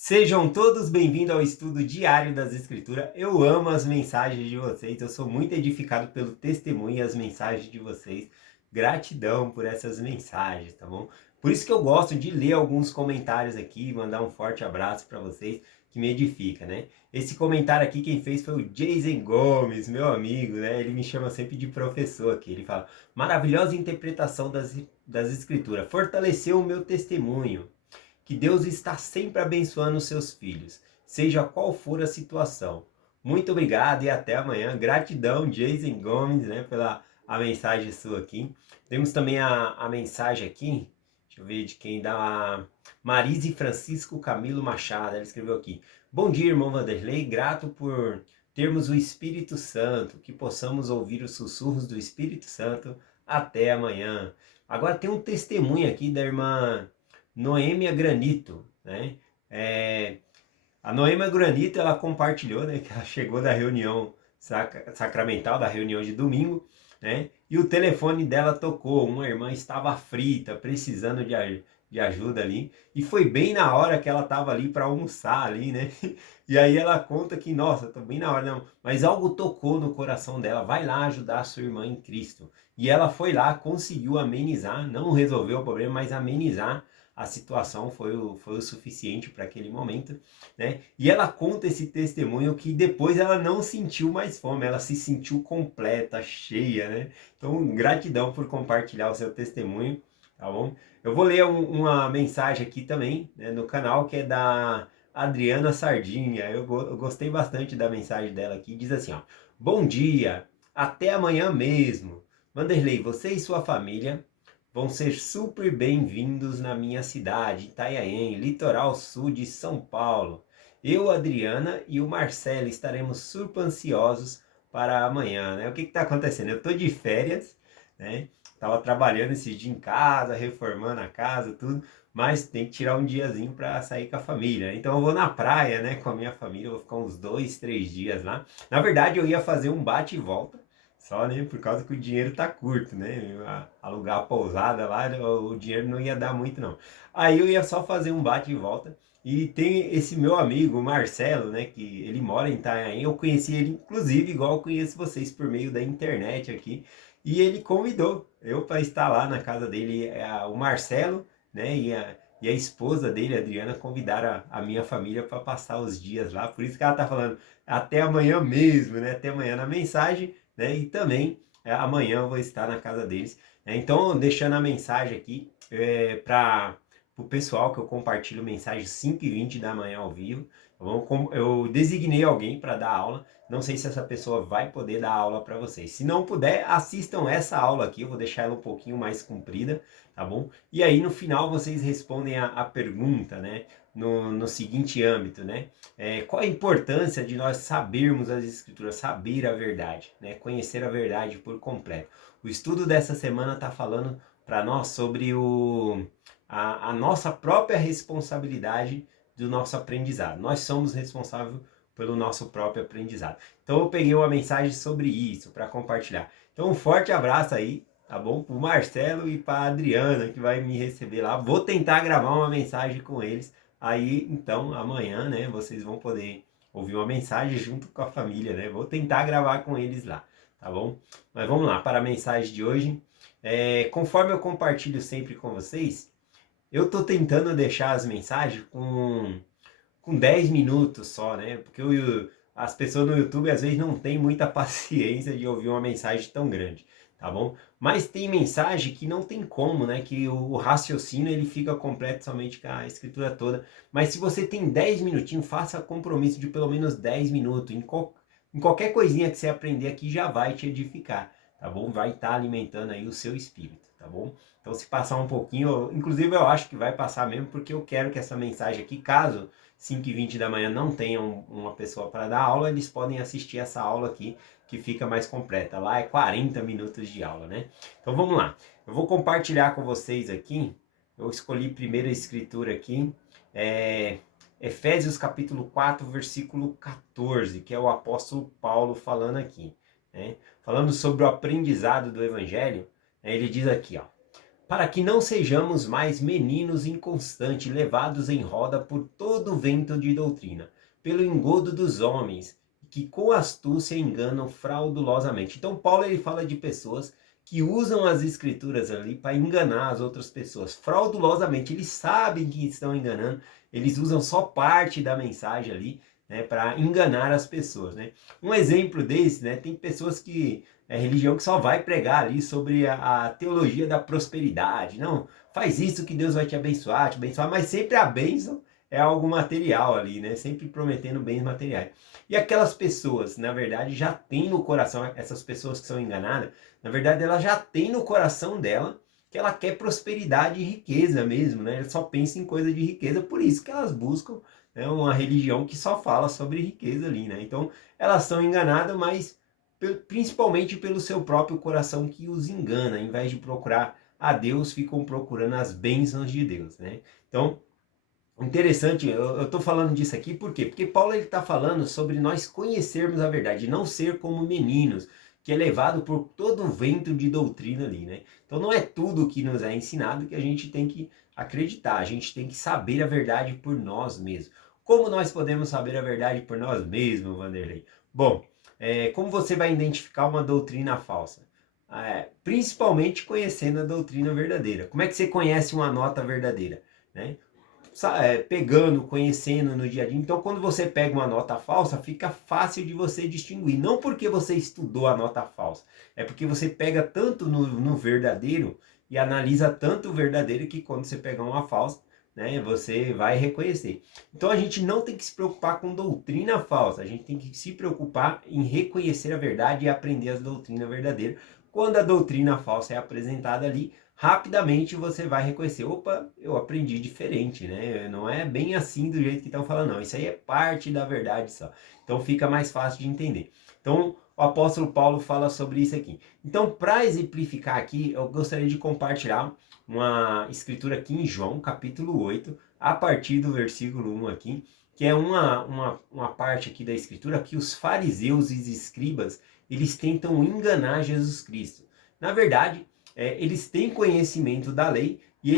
Sejam todos bem-vindos ao estudo diário das Escrituras. Eu amo as mensagens de vocês, eu sou muito edificado pelo testemunho e as mensagens de vocês. Gratidão por essas mensagens, tá bom? Por isso que eu gosto de ler alguns comentários aqui, mandar um forte abraço para vocês, que me edifica, né? Esse comentário aqui quem fez foi o Jason Gomes, meu amigo, né? Ele me chama sempre de professor aqui. Ele fala: maravilhosa interpretação das Escrituras, fortaleceu o meu testemunho. Que Deus está sempre abençoando os seus filhos, seja qual for a situação. Muito obrigado e até amanhã. Gratidão, Jason Gomes, né, pela a mensagem sua aqui. Temos também a mensagem aqui, deixa eu ver de quem dá, Marise Francisco Camilo Machado. Ela escreveu aqui: bom dia, irmão Vanderlei, grato por termos o Espírito Santo, que possamos ouvir os sussurros do Espírito Santo. Até amanhã. Agora tem um testemunho aqui da irmã Noêmia Granito, né? A Noêmia Granito, ela compartilhou, né, que ela chegou da reunião sacramental, da reunião de domingo, né? E o telefone dela tocou, uma irmã estava frita, precisando de ajuda ali, e foi bem na hora que ela estava ali para almoçar ali, né? E aí ela conta que, nossa, tô bem na hora, não, mas algo tocou no coração dela, vai lá ajudar a sua irmã em Cristo. E ela foi lá, conseguiu amenizar, não resolveu o problema, mas amenizar a situação foi o suficiente para aquele momento, né? E ela conta esse testemunho que depois ela não sentiu mais fome, ela se sentiu completa, cheia, né? Então, gratidão por compartilhar o seu testemunho, tá bom? Eu vou ler uma mensagem aqui também, né, no canal, que é da Adriana Sardinha. Eu gostei bastante da mensagem dela aqui. Diz assim, ó: bom dia, até amanhã mesmo. Vanderlei, você e sua família vão ser super bem-vindos na minha cidade, Itanhaém, litoral sul de São Paulo. Eu, Adriana e o Marcelo estaremos super ansiosos para amanhã, né? O que está acontecendo? Eu estou de férias, né? Tava trabalhando esse dia em casa, reformando a casa, tudo, mas tem que tirar um diazinho para sair com a família. Então eu vou na praia, né, com a minha família, eu vou ficar uns 2, 3 dias lá. Na verdade, eu ia fazer um bate e volta, só, né, por causa que o dinheiro tá curto, né? Alugar a pousada lá, o dinheiro não ia dar muito, não. Aí eu ia só fazer um bate e volta. E tem esse meu amigo, o Marcelo, né? Que ele mora em Itanhaém. Eu conheci ele, inclusive, igual eu conheço vocês, por meio da internet aqui. E ele convidou eu para estar lá na casa dele. O Marcelo, né? E a esposa dele, a Adriana, convidaram a minha família para passar os dias lá. Por isso que ela tá falando até amanhã mesmo, né? Até amanhã na mensagem, né? E também amanhã eu vou estar na casa deles. Né? Então, deixando a mensagem aqui para o pessoal que eu compartilho mensagem 5h20 da manhã ao vivo. Eu designei alguém para dar aula. Não sei se essa pessoa vai poder dar aula para vocês. Se não puder, assistam essa aula aqui. Eu vou deixar ela um pouquinho mais comprida, tá bom? E aí no final vocês respondem a pergunta, né? No seguinte âmbito, né? Qual a importância de nós sabermos as escrituras, saber a verdade, né? Conhecer a verdade por completo. O estudo dessa semana está falando para nós sobre a nossa própria responsabilidade do nosso aprendizado. Nós somos responsáveis pelo nosso próprio aprendizado. Então eu peguei uma mensagem sobre isso para compartilhar. Então um forte abraço aí, tá bom? Para o Marcelo e para a Adriana que vai me receber lá. Vou tentar gravar uma mensagem com eles. Aí então amanhã, né, vocês vão poder ouvir uma mensagem junto com a família, né? Vou tentar gravar com eles lá, tá bom? Mas vamos lá para a mensagem de hoje. Conforme eu compartilho sempre com vocês, eu estou tentando deixar as mensagens com 10 minutos só, né? Porque as pessoas no YouTube às vezes não têm muita paciência de ouvir uma mensagem tão grande, tá bom? Mas tem mensagem que não tem como, né? Que o raciocínio ele fica completo somente com a escritura toda. Mas se você tem 10 minutinhos, faça compromisso de pelo menos 10 minutos. Em qualquer coisinha que você aprender aqui já vai te edificar, tá bom? Vai estar alimentando aí o seu espírito, tá bom? Então se passar um pouquinho, inclusive eu acho que vai passar mesmo, porque eu quero que essa mensagem aqui, caso 5h20 da manhã não tenham uma pessoa para dar aula, eles podem assistir essa aula aqui, que fica mais completa. Lá é 40 minutos de aula, né? Então vamos lá. Eu vou compartilhar com vocês aqui, eu escolhi primeiro a escritura aqui, Efésios capítulo 4, versículo 14, que é o apóstolo Paulo falando aqui, né? Falando sobre o aprendizado do evangelho, né? Ele diz aqui, ó: para que não sejamos mais meninos inconstantes, levados em roda por todo vento de doutrina, pelo engodo dos homens, que com astúcia enganam fraudulosamente. Então Paulo ele fala de pessoas que usam as escrituras ali para enganar as outras pessoas, fraudulosamente. Eles sabem que estão enganando, eles usam só parte da mensagem ali, né, para enganar as pessoas, né? Um exemplo desse, né, tem pessoas que religião que só vai pregar ali sobre a teologia da prosperidade. Não, faz isso que Deus vai te abençoar, mas sempre a bênção é algo material ali, né? Sempre prometendo bens materiais. E aquelas pessoas, na verdade, já têm no coração, essas pessoas que são enganadas, na verdade, ela já tem no coração dela que ela quer prosperidade e riqueza mesmo, né? Ela só pensa em coisa de riqueza, por isso que elas buscam, né, uma religião que só fala sobre riqueza ali, né? Então, elas são enganadas, mas principalmente pelo seu próprio coração que os engana, em vez de procurar a Deus, ficam procurando as bênçãos de Deus, né? Então, interessante, eu estou falando disso aqui, por quê? Porque Paulo está falando sobre nós conhecermos a verdade, não ser como meninos, que é levado por todo o vento de doutrina ali, né? Então não é tudo que nos é ensinado que a gente tem que acreditar, a gente tem que saber a verdade por nós mesmos. Como nós podemos saber a verdade por nós mesmos, Vanderlei? Bom, como você vai identificar uma doutrina falsa? Principalmente conhecendo a doutrina verdadeira. Como é que você conhece uma nota verdadeira, né? Pegando, conhecendo no dia a dia. Então, quando você pega uma nota falsa, fica fácil de você distinguir. Não porque você estudou a nota falsa, é porque você pega tanto no verdadeiro e analisa tanto o verdadeiro que quando você pegar uma falsa, né, você vai reconhecer. Então, a gente não tem que se preocupar com doutrina falsa, a gente tem que se preocupar em reconhecer a verdade e aprender as doutrinas verdadeiras. Quando a doutrina falsa é apresentada ali, rapidamente você vai reconhecer, opa, eu aprendi diferente, né? Não é bem assim do jeito que estão falando, não. Isso aí é parte da verdade só. Então fica mais fácil de entender. Então o apóstolo Paulo fala sobre isso aqui. Então, para exemplificar aqui, eu gostaria de compartilhar uma escritura aqui em João, capítulo 8, a partir do versículo 1 aqui, que é uma parte aqui da escritura que os fariseus e os escribas, eles tentam enganar Jesus Cristo. Na verdade, eles têm conhecimento da lei e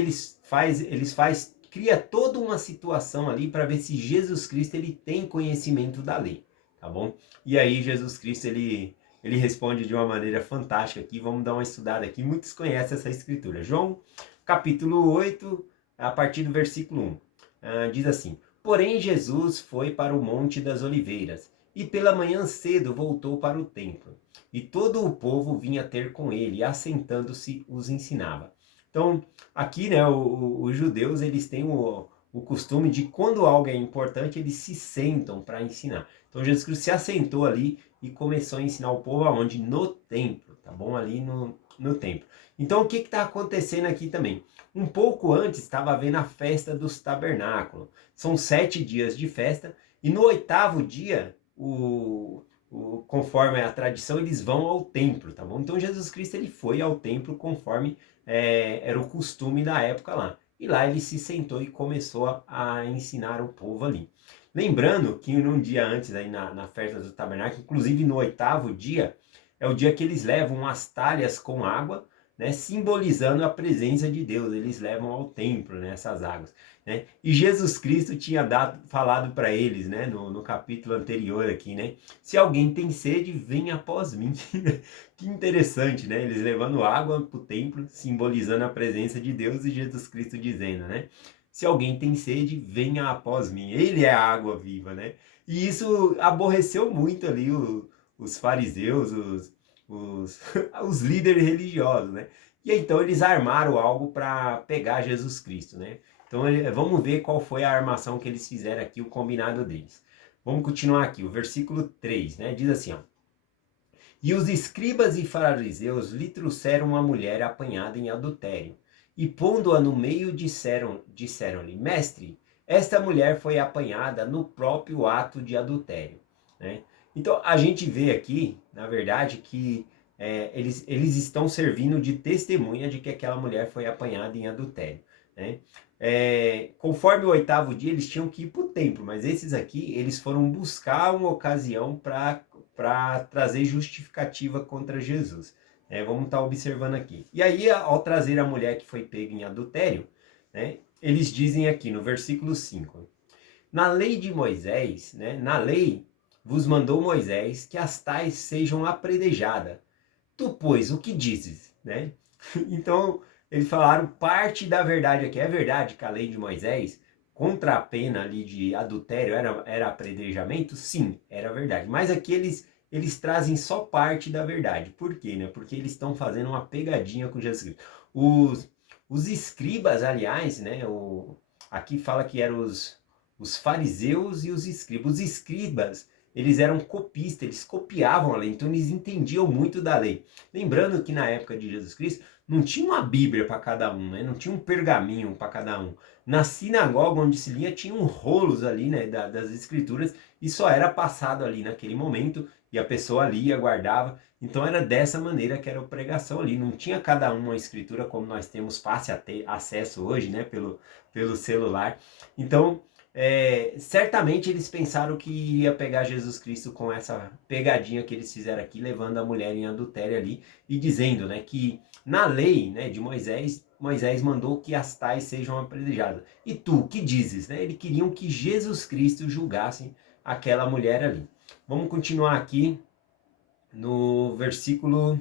cria toda uma situação ali para ver se Jesus Cristo ele tem conhecimento da lei, tá bom? E aí Jesus Cristo ele responde de uma maneira fantástica aqui, vamos dar uma estudada aqui, muitos conhecem essa escritura. João, capítulo 8, a partir do versículo 1, diz assim: Porém Jesus foi para o Monte das Oliveiras, e pela manhã cedo voltou para o templo. E todo o povo vinha ter com ele, e assentando-se os ensinava. Então, aqui, né, os judeus, eles têm o costume de, quando algo é importante, eles se sentam para ensinar. Então, Jesus Cristo se assentou ali e começou a ensinar o povo aonde? No templo, tá bom? Ali no templo. Então, o que está acontecendo aqui também? Um pouco antes, estava havendo a festa dos tabernáculos. São 7 dias de festa, e no 8º dia, conforme a tradição, eles vão ao templo, tá bom? Então Jesus Cristo ele foi ao templo conforme era o costume da época lá. E lá ele se sentou e começou a ensinar o povo ali. Lembrando que num dia antes, aí na festa do tabernáculo, inclusive no 8º dia, é o dia que eles levam as talhas com água, né, simbolizando a presença de Deus. Eles levam ao templo, né, essas águas. Né? E Jesus Cristo tinha falado para eles, né, no capítulo anterior aqui, né? Se alguém tem sede, venha após mim. Que interessante, né? Eles levando água para o templo, simbolizando a presença de Deus, e Jesus Cristo dizendo, né? Se alguém tem sede, venha após mim. Ele é a água viva, né? E isso aborreceu muito ali os fariseus, os líderes religiosos, né? E então eles armaram algo para pegar Jesus Cristo, né? Então vamos ver qual foi a armação que eles fizeram aqui, o combinado deles. Vamos continuar aqui, o versículo 3, né? Diz assim, ó: E os escribas e fariseus lhe trouxeram uma mulher apanhada em adultério, e pondo-a no meio disseram-lhe: Mestre, esta mulher foi apanhada no próprio ato de adultério, né? Então a gente vê aqui, na verdade, que eles estão servindo de testemunha de que aquela mulher foi apanhada em adultério, né? Conforme o 8º dia, eles tinham que ir para o templo, mas esses aqui, eles foram buscar uma ocasião para trazer justificativa contra Jesus. Vamos estar observando aqui. E aí, ao trazer a mulher que foi pega em adultério, né, eles dizem aqui no versículo 5: na lei de Moisés, né, na lei vos mandou Moisés que as tais sejam apredejadas. Tu, pois, o que dizes? Né? Então, eles falaram parte da verdade aqui. É verdade que a lei de Moisés, contra a pena ali de adultério, era apredejamento? Sim, era verdade. Mas aqui eles trazem só parte da verdade. Por quê? Né? Porque eles estão fazendo uma pegadinha com Jesus Cristo. Os escribas, aliás, né? Aqui fala que eram os fariseus e os escribas. Os escribas, eles eram copistas, eles copiavam a lei, então eles entendiam muito da lei. Lembrando que na época de Jesus Cristo, não tinha uma Bíblia para cada um, né? Não tinha um pergaminho para cada um. Na sinagoga onde se lia, tinham rolos ali, né, das escrituras, e só era passado ali naquele momento, e a pessoa lia, guardava. Então era dessa maneira que era a pregação ali. Não tinha cada uma escritura como nós temos fácil a ter acesso hoje, né, pelo celular. Então, certamente eles pensaram que iria pegar Jesus Cristo com essa pegadinha que eles fizeram aqui, levando a mulher em adultério ali e dizendo, né, que na lei, né, de Moisés, Moisés mandou que as tais sejam apedrejadas. E tu, que dizes? Né? Eles queriam que Jesus Cristo julgasse aquela mulher ali. Vamos continuar aqui no versículo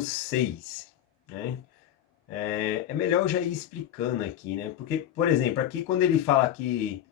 6, né? É melhor eu já ir explicando aqui, né? Porque, por exemplo, aqui quando ele fala que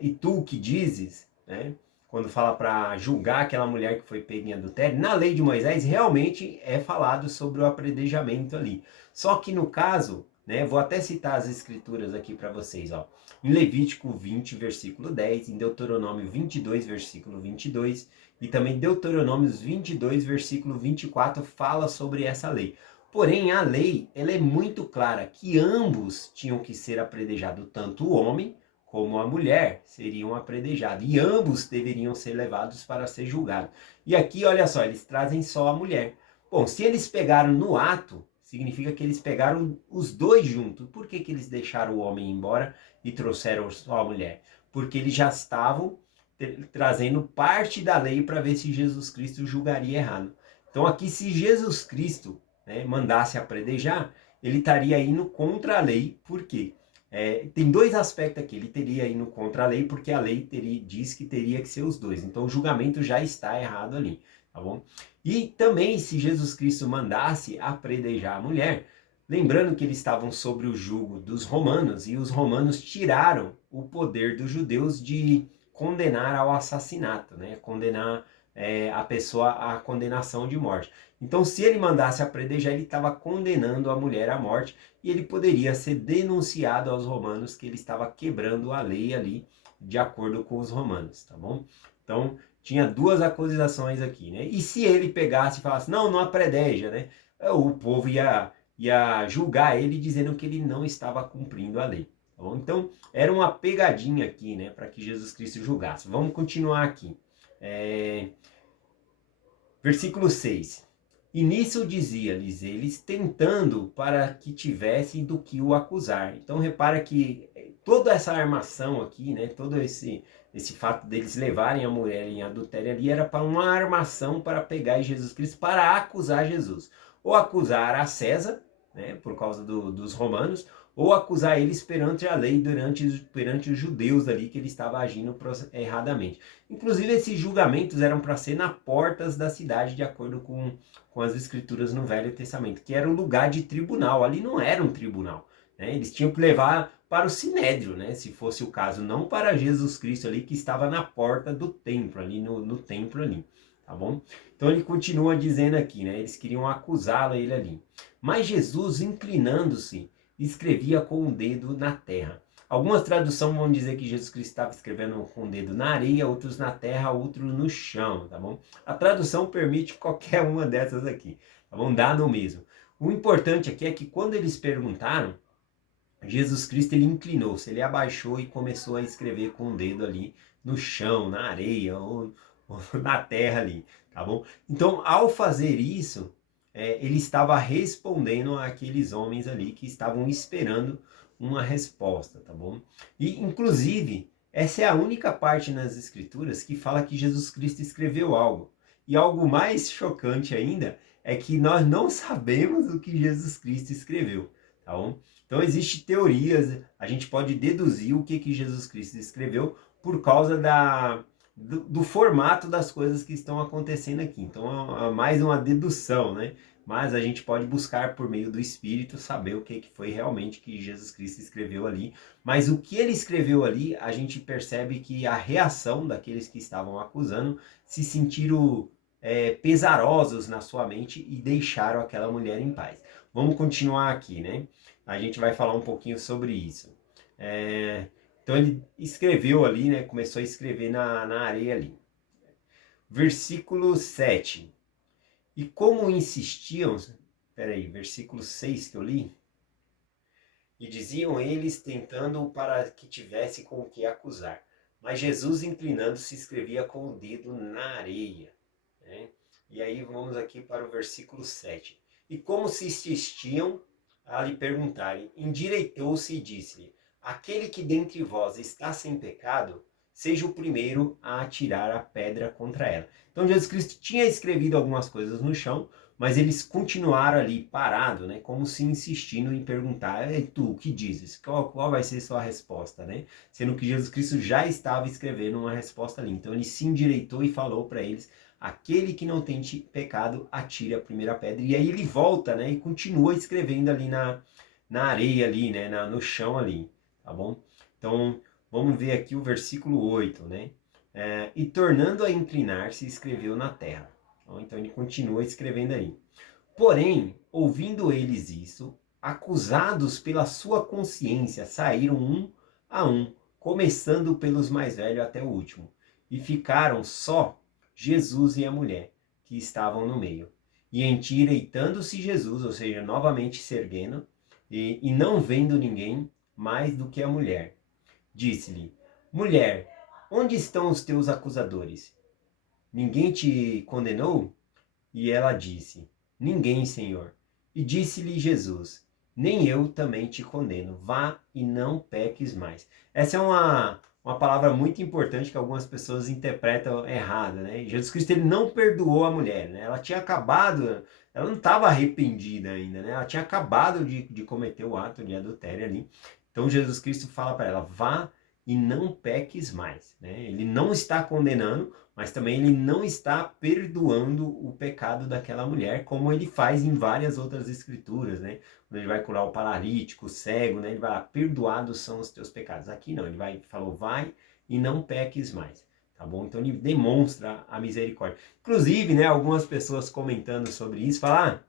e tu que dizes, né? Quando fala para julgar aquela mulher que foi pega em adultério, na lei de Moisés realmente é falado sobre o apredejamento ali. Só que no caso, né? Vou até citar as escrituras aqui para vocês, ó. Em Levítico 20, versículo 10, em Deuteronômio 22, versículo 22, e também Deuteronômio 22, versículo 24, fala sobre essa lei. Porém, a lei ela é muito clara que ambos tinham que ser apredrejados, tanto o homem como a mulher seriam apredrejados, e ambos deveriam ser levados para ser julgados. E aqui, olha só, eles trazem só a mulher. Bom, se eles pegaram no ato, significa que eles pegaram os dois juntos. Por que que eles deixaram o homem embora e trouxeram só a mulher? Porque eles já estavam trazendo parte da lei para ver se Jesus Cristo julgaria errado. Então aqui, se Jesus Cristo, né, mandasse apredejar, ele estaria indo contra a lei. Por quê? Tem dois aspectos aqui. Ele teria indo contra a lei, porque a lei diz que teria que ser os dois. Então o julgamento já está errado ali, tá bom? E também, se Jesus Cristo mandasse apredejar a mulher, lembrando que eles estavam sobre o jugo dos romanos, e os romanos tiraram o poder dos judeus de condenar ao assassinato, né? Condenar a pessoa à condenação de morte. Então, se ele mandasse apredejar, ele estava condenando a mulher à morte, e ele poderia ser denunciado aos romanos que ele estava quebrando a lei ali, de acordo com os romanos, tá bom? Então, tinha duas acusações aqui, né? E se ele pegasse e falasse, não, não apredeja, né? O povo ia julgar ele dizendo que ele não estava cumprindo a lei. Tá bom? Então, era uma pegadinha aqui, né? Para que Jesus Cristo julgasse. Vamos continuar aqui. Versículo 6. E nisso dizia-lhes eles, tentando para que tivessem do que o acusar. Então repara que toda essa armação aqui, né, todo esse fato deles levarem a mulher em adultério ali, era para uma armação para pegar Jesus Cristo, para acusar Jesus. Ou acusar a César, né, por causa dos romanos, ou acusar eles perante a lei, perante os judeus ali, que ele estava agindo erradamente. Inclusive, esses julgamentos eram para ser nas portas da cidade, de acordo com as escrituras no Velho Testamento, que era um lugar de tribunal. Ali não era um tribunal, né? Eles tinham que levar para o Sinédrio, né? Se fosse o caso, não para Jesus Cristo ali, que estava na porta do templo, ali no templo ali, tá bom? Então ele continua dizendo aqui, né? Eles queriam acusá-lo ele ali. Mas Jesus, inclinando-se, escrevia com o dedo na terra. Algumas traduções vão dizer que Jesus Cristo estava escrevendo com o dedo na areia, outros na terra, outros no chão, tá bom? A tradução permite qualquer uma dessas aqui, tá bom? Dá no mesmo. O importante aqui é que quando eles perguntaram, Jesus Cristo ele inclinou-se, ele abaixou e começou a escrever com o dedo ali no chão, na areia ou na terra ali, tá bom? Então, ao fazer isso, ele estava respondendo àqueles homens ali que estavam esperando uma resposta, tá bom? E, inclusive, essa é a única parte nas Escrituras que fala que Jesus Cristo escreveu algo. E algo mais chocante ainda é que nós não sabemos o que Jesus Cristo escreveu, tá bom? Então existem teorias, a gente pode deduzir o que Jesus Cristo escreveu por causa do formato das coisas que estão acontecendo aqui. Então é mais uma dedução, né? Mas a gente pode buscar por meio do Espírito saber o que foi realmente que Jesus Cristo escreveu ali. Mas o que ele escreveu ali, a gente percebe que a reação daqueles que estavam acusando se sentiram pesarosos na sua mente e deixaram aquela mulher em paz. Vamos continuar aqui, né? A gente vai falar um pouquinho sobre isso. Então ele escreveu ali, né? Começou a escrever na areia ali. Versículo 7. E como insistiam, versículo 6 que eu li. E diziam eles, tentando para que tivesse com o que acusar. Mas Jesus, inclinando-se, escrevia com o dedo na areia. Né? E aí vamos aqui para o versículo 7. E como se insistiam a lhe perguntarem, endireitou-se e disse-lhe, aquele que dentre vós está sem pecado, seja o primeiro a atirar a pedra contra ela. Então Jesus Cristo tinha escrevido algumas coisas no chão, mas eles continuaram ali parados, né, como se insistindo em perguntar, e tu, o que dizes? Qual vai ser sua resposta, né? Sendo que Jesus Cristo já estava escrevendo uma resposta ali. Então ele se endireitou e falou para eles, aquele que não tem pecado, atire a primeira pedra. E aí ele volta, né, e continua escrevendo ali na areia ali, né, no chão ali, tá bom? Então vamos ver aqui o versículo 8, né? E tornando a inclinar-se, escreveu na terra. Então ele continua escrevendo aí. Porém, ouvindo eles isso, acusados pela sua consciência, saíram um a um, começando pelos mais velhos até o último. E ficaram só Jesus e a mulher, que estavam no meio. E endireitando-se Jesus, ou seja, novamente se erguendo, e não vendo ninguém mais do que a mulher, disse-lhe, mulher, onde estão os teus acusadores? Ninguém te condenou? E ela disse, ninguém, Senhor. E disse-lhe Jesus, nem eu também te condeno. Vá e não peques mais. Essa é uma palavra muito importante que algumas pessoas interpretam errado, né? Jesus Cristo ele não perdoou a mulher, né? Ela tinha acabado, ela não estava arrependida ainda, né? Ela tinha acabado de cometer o ato de adultério ali. Então Jesus Cristo fala para ela, vá e não peques mais, né? Ele não está condenando, mas também ele não está perdoando o pecado daquela mulher, como ele faz em várias outras escrituras, né? Quando ele vai curar o paralítico, o cego, né? Ele vai lá, perdoados são os teus pecados. Aqui não, ele falou, vai e não peques mais, tá bom? Então ele demonstra a misericórdia. Inclusive, né, algumas pessoas comentando sobre isso, falam,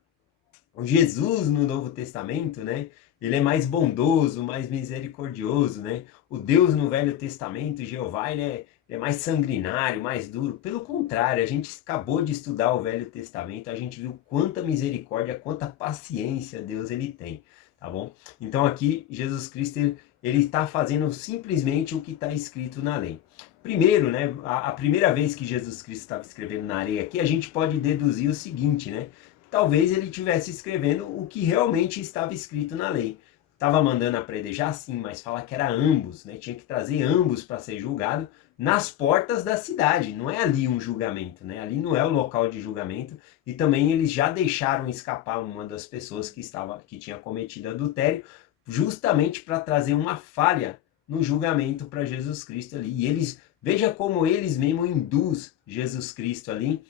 o Jesus no Novo Testamento, né? Ele é mais bondoso, mais misericordioso, né? O Deus no Velho Testamento, Jeová, ele é mais sanguinário, mais duro. Pelo contrário, a gente acabou de estudar o Velho Testamento, a gente viu quanta misericórdia, quanta paciência Deus ele tem, tá bom? Então aqui Jesus Cristo ele está fazendo simplesmente o que está escrito na lei. Primeiro, né, a primeira vez que Jesus Cristo estava escrevendo na areia aqui, a gente pode deduzir o seguinte, né? Talvez ele estivesse escrevendo o que realmente estava escrito na lei. Estava mandando apedrejar sim, mas fala que era ambos, né? Tinha que trazer ambos para ser julgado nas portas da cidade. Não é ali um julgamento, né? Ali não é o local de julgamento. E também eles já deixaram escapar uma das pessoas que tinha cometido adultério, justamente para trazer uma falha no julgamento para Jesus Cristo ali. E eles, veja como eles mesmo induz Jesus Cristo ali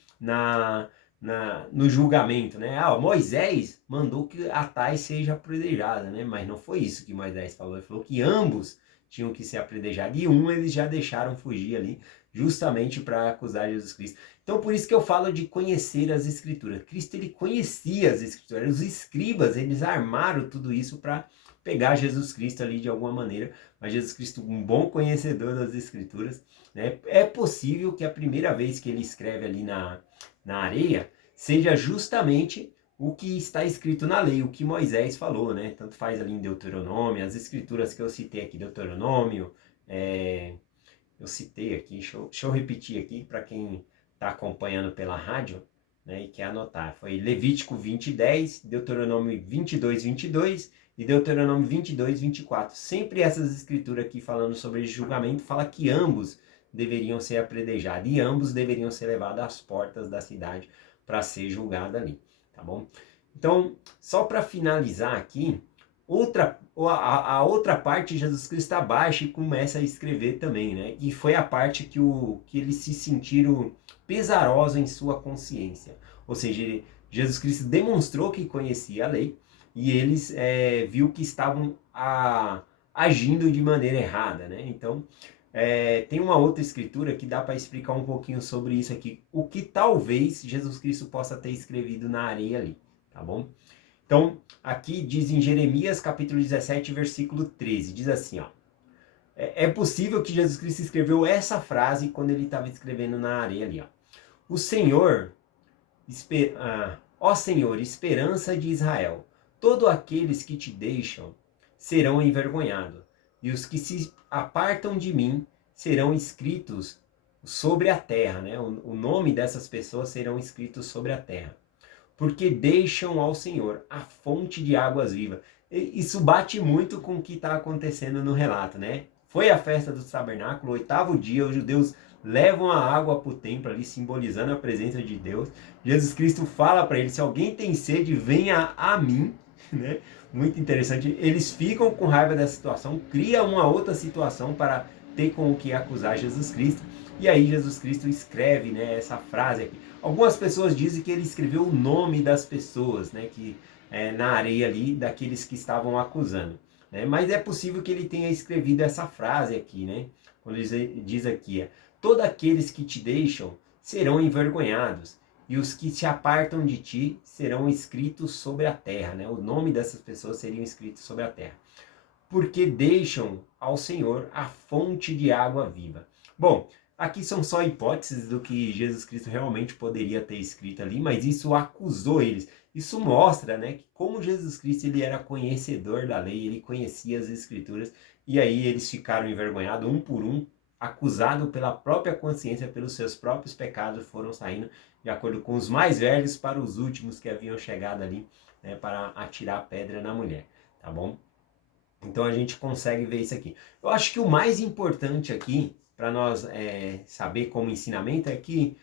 no julgamento, né? Moisés mandou que a tais seja apedrejada, né? Mas não foi isso que Moisés falou. Ele falou que ambos tinham que ser apedrejados. E eles já deixaram fugir ali, justamente para acusar Jesus Cristo. Então, por isso que eu falo de conhecer as Escrituras. Cristo, ele conhecia as Escrituras. Os escribas, eles armaram tudo isso para pegar Jesus Cristo ali de alguma maneira. Mas Jesus Cristo, um bom conhecedor das Escrituras, né? É possível que a primeira vez que ele escreve ali na areia, seja justamente o que está escrito na lei, o que Moisés falou, né? Tanto faz ali em Deuteronômio, as escrituras que eu citei aqui, Deuteronômio, eu citei aqui, deixa eu repetir aqui para quem está acompanhando pela rádio, né, e quer anotar. Foi Levítico 20:10, Deuteronômio 22:22 e Deuteronômio 22:24. Sempre essas escrituras aqui falando sobre julgamento, fala que ambos deveriam ser apedrejados e ambos deveriam ser levados às portas da cidade para ser julgado ali, tá bom? Então, só para finalizar aqui, a outra parte, Jesus Cristo abaixa e começa a escrever também, né? E foi a parte que eles se sentiram pesarosos em sua consciência. Ou seja, Jesus Cristo demonstrou que conhecia a lei e eles viu que estavam agindo de maneira errada, né? Então, tem uma outra escritura que dá para explicar um pouquinho sobre isso aqui, o que talvez Jesus Cristo possa ter escrevido na areia ali, tá bom? Então, aqui diz em Jeremias capítulo 17, versículo 13, diz assim, ó, é possível que Jesus Cristo escreveu essa frase quando ele estava escrevendo na areia ali, ó. O Senhor, ó Senhor, esperança de Israel, todos aqueles que te deixam serão envergonhados, e os que se apartam de mim serão escritos sobre a terra, né? O nome dessas pessoas serão escritos sobre a terra, porque deixam ao Senhor a fonte de águas vivas. Isso bate muito com o que está acontecendo no relato, né? Foi a festa dos tabernáculos, 8º dia, os judeus levam a água para o templo ali, simbolizando a presença de Deus. Jesus Cristo fala para eles, se alguém tem sede, venha a mim, né? Muito interessante. Eles ficam com raiva dessa situação, criam uma outra situação para ter com o que acusar Jesus Cristo. E aí Jesus Cristo escreve, né, essa frase aqui. Algumas pessoas dizem que ele escreveu o nome das pessoas, né, na areia ali, daqueles que estavam acusando. Né? Mas é possível que ele tenha escrevido essa frase aqui, né? Quando ele diz aqui, todos aqueles que te deixam serão envergonhados, e os que se apartam de ti serão escritos sobre a terra, né? O nome dessas pessoas seriam escritos sobre a terra. Porque deixam ao Senhor a fonte de água viva. Bom, aqui são só hipóteses do que Jesus Cristo realmente poderia ter escrito ali, mas isso acusou eles. Isso mostra, né, que como Jesus Cristo ele era conhecedor da lei, ele conhecia as escrituras, e aí eles ficaram envergonhados um por um, acusados pela própria consciência, pelos seus próprios pecados, foram saindo de acordo com os mais velhos para os últimos que haviam chegado ali, né, para atirar a pedra na mulher, tá bom? Então a gente consegue ver isso aqui. Eu acho que o mais importante aqui, para nós saber como ensinamento, é que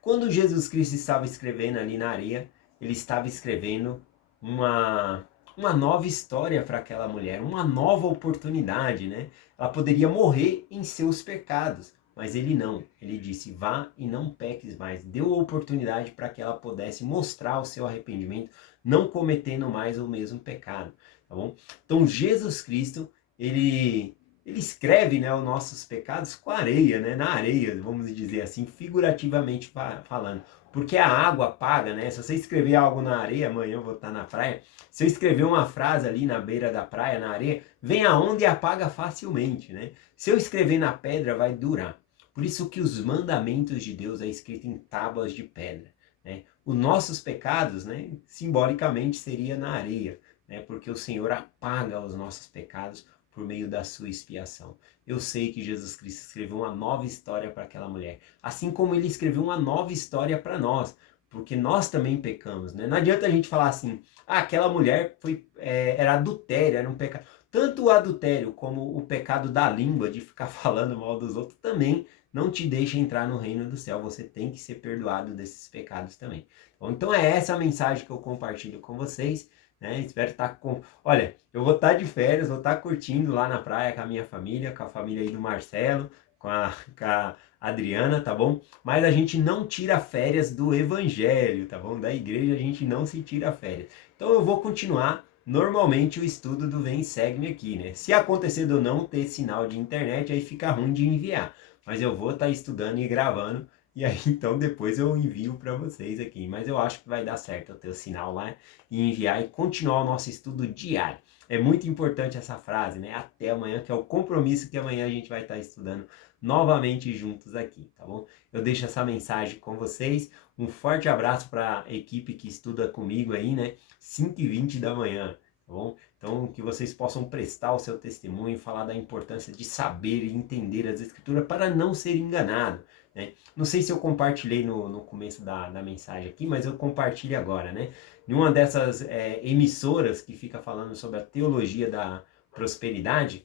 quando Jesus Cristo estava escrevendo ali na areia, ele estava escrevendo uma nova história para aquela mulher, uma nova oportunidade, né? Ela poderia morrer em seus pecados, mas ele não. Ele disse, vá e não peques mais. Deu a oportunidade para que ela pudesse mostrar o seu arrependimento, não cometendo mais o mesmo pecado, tá bom? Então Jesus Cristo, ele escreve, né, os nossos pecados com areia, né, na areia, vamos dizer assim, figurativamente falando. Porque a água apaga, né? Se você escrever algo na areia, amanhã eu vou estar na praia, se eu escrever uma frase ali na beira da praia, na areia, vem a onda e apaga facilmente, né? Se eu escrever na pedra, vai durar. Por isso que os mandamentos de Deus é escrito em tábuas de pedra, né? Os nossos pecados, né, simbolicamente seria na areia, né? Porque o Senhor apaga os nossos pecados por meio da sua expiação. Eu sei que Jesus Cristo escreveu uma nova história para aquela mulher, assim como ele escreveu uma nova história para nós, porque nós também pecamos, né? Não adianta a gente falar assim, aquela mulher era adultério, era um pecado. Tanto o adultério como o pecado da língua, de ficar falando mal dos outros, também não te deixa entrar no reino do céu. Você tem que ser perdoado desses pecados também. Então é essa a mensagem que eu compartilho com vocês. Né? Espero estar com... Olha, eu vou estar de férias, vou estar curtindo lá na praia com a minha família, com a família aí do Marcelo, com a Adriana, tá bom? Mas a gente não tira férias do evangelho, tá bom? Da igreja a gente não se tira férias. Então eu vou continuar normalmente o estudo do Vem Segue-me aqui, né? Se acontecer de eu não ter sinal de internet, aí fica ruim de enviar. Mas eu vou estar estudando e gravando, e aí então depois eu envio para vocês aqui. Mas eu acho que vai dar certo eu ter o sinal lá e enviar e continuar o nosso estudo diário. É muito importante essa frase, né? Até amanhã, que é o compromisso que amanhã a gente vai estar estudando novamente juntos aqui, tá bom? Eu deixo essa mensagem com vocês. Um forte abraço para a equipe que estuda comigo aí, né? 5h20 da manhã, tá bom? Então, que vocês possam prestar o seu testemunho, falar da importância de saber e entender as escrituras para não ser enganado, né? Não sei se eu compartilhei no começo da mensagem aqui, mas eu compartilho agora, né? Em uma dessas emissoras que fica falando sobre a teologia da prosperidade,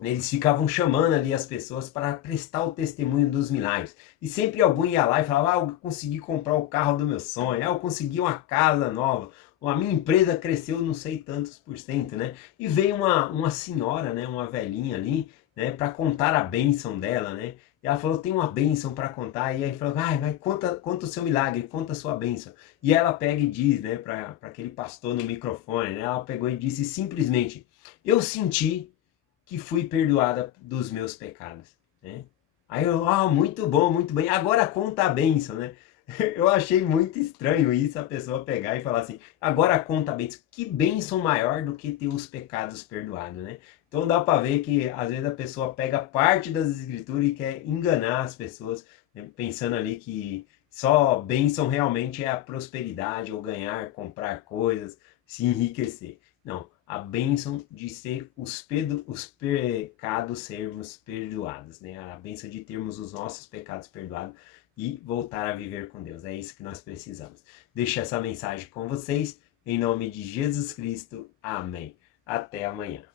Eles ficavam chamando ali as pessoas para prestar o testemunho dos milagres. E sempre algum ia lá e falava: ah, eu consegui comprar o carro do meu sonho, ah, eu consegui uma casa nova, ou a minha empresa cresceu não sei tantos por cento, né? E veio uma senhora, né, uma velhinha ali, né, para contar a bênção dela, né? E ela falou: tem uma bênção para contar. E aí falou: vai, conta o seu milagre, conta a sua bênção. E ela pega e diz, né, para aquele pastor no microfone, né? Ela pegou e disse simplesmente: eu senti que fui perdoada dos meus pecados, né? Aí eu, muito bom, muito bem. Agora conta a bênção, né? Eu achei muito estranho isso, a pessoa pegar e falar assim, agora conta a bênção. Que bênção maior do que ter os pecados perdoados, né? Então dá para ver que às vezes a pessoa pega parte das escrituras e quer enganar as pessoas, né? Pensando ali que só bênção realmente é a prosperidade, ou ganhar, comprar coisas, se enriquecer. Não, a bênção de ser os pecados sermos perdoados, né? A bênção de termos os nossos pecados perdoados e voltar a viver com Deus. É isso que nós precisamos. Deixo essa mensagem com vocês, em nome de Jesus Cristo. Amém. Até amanhã.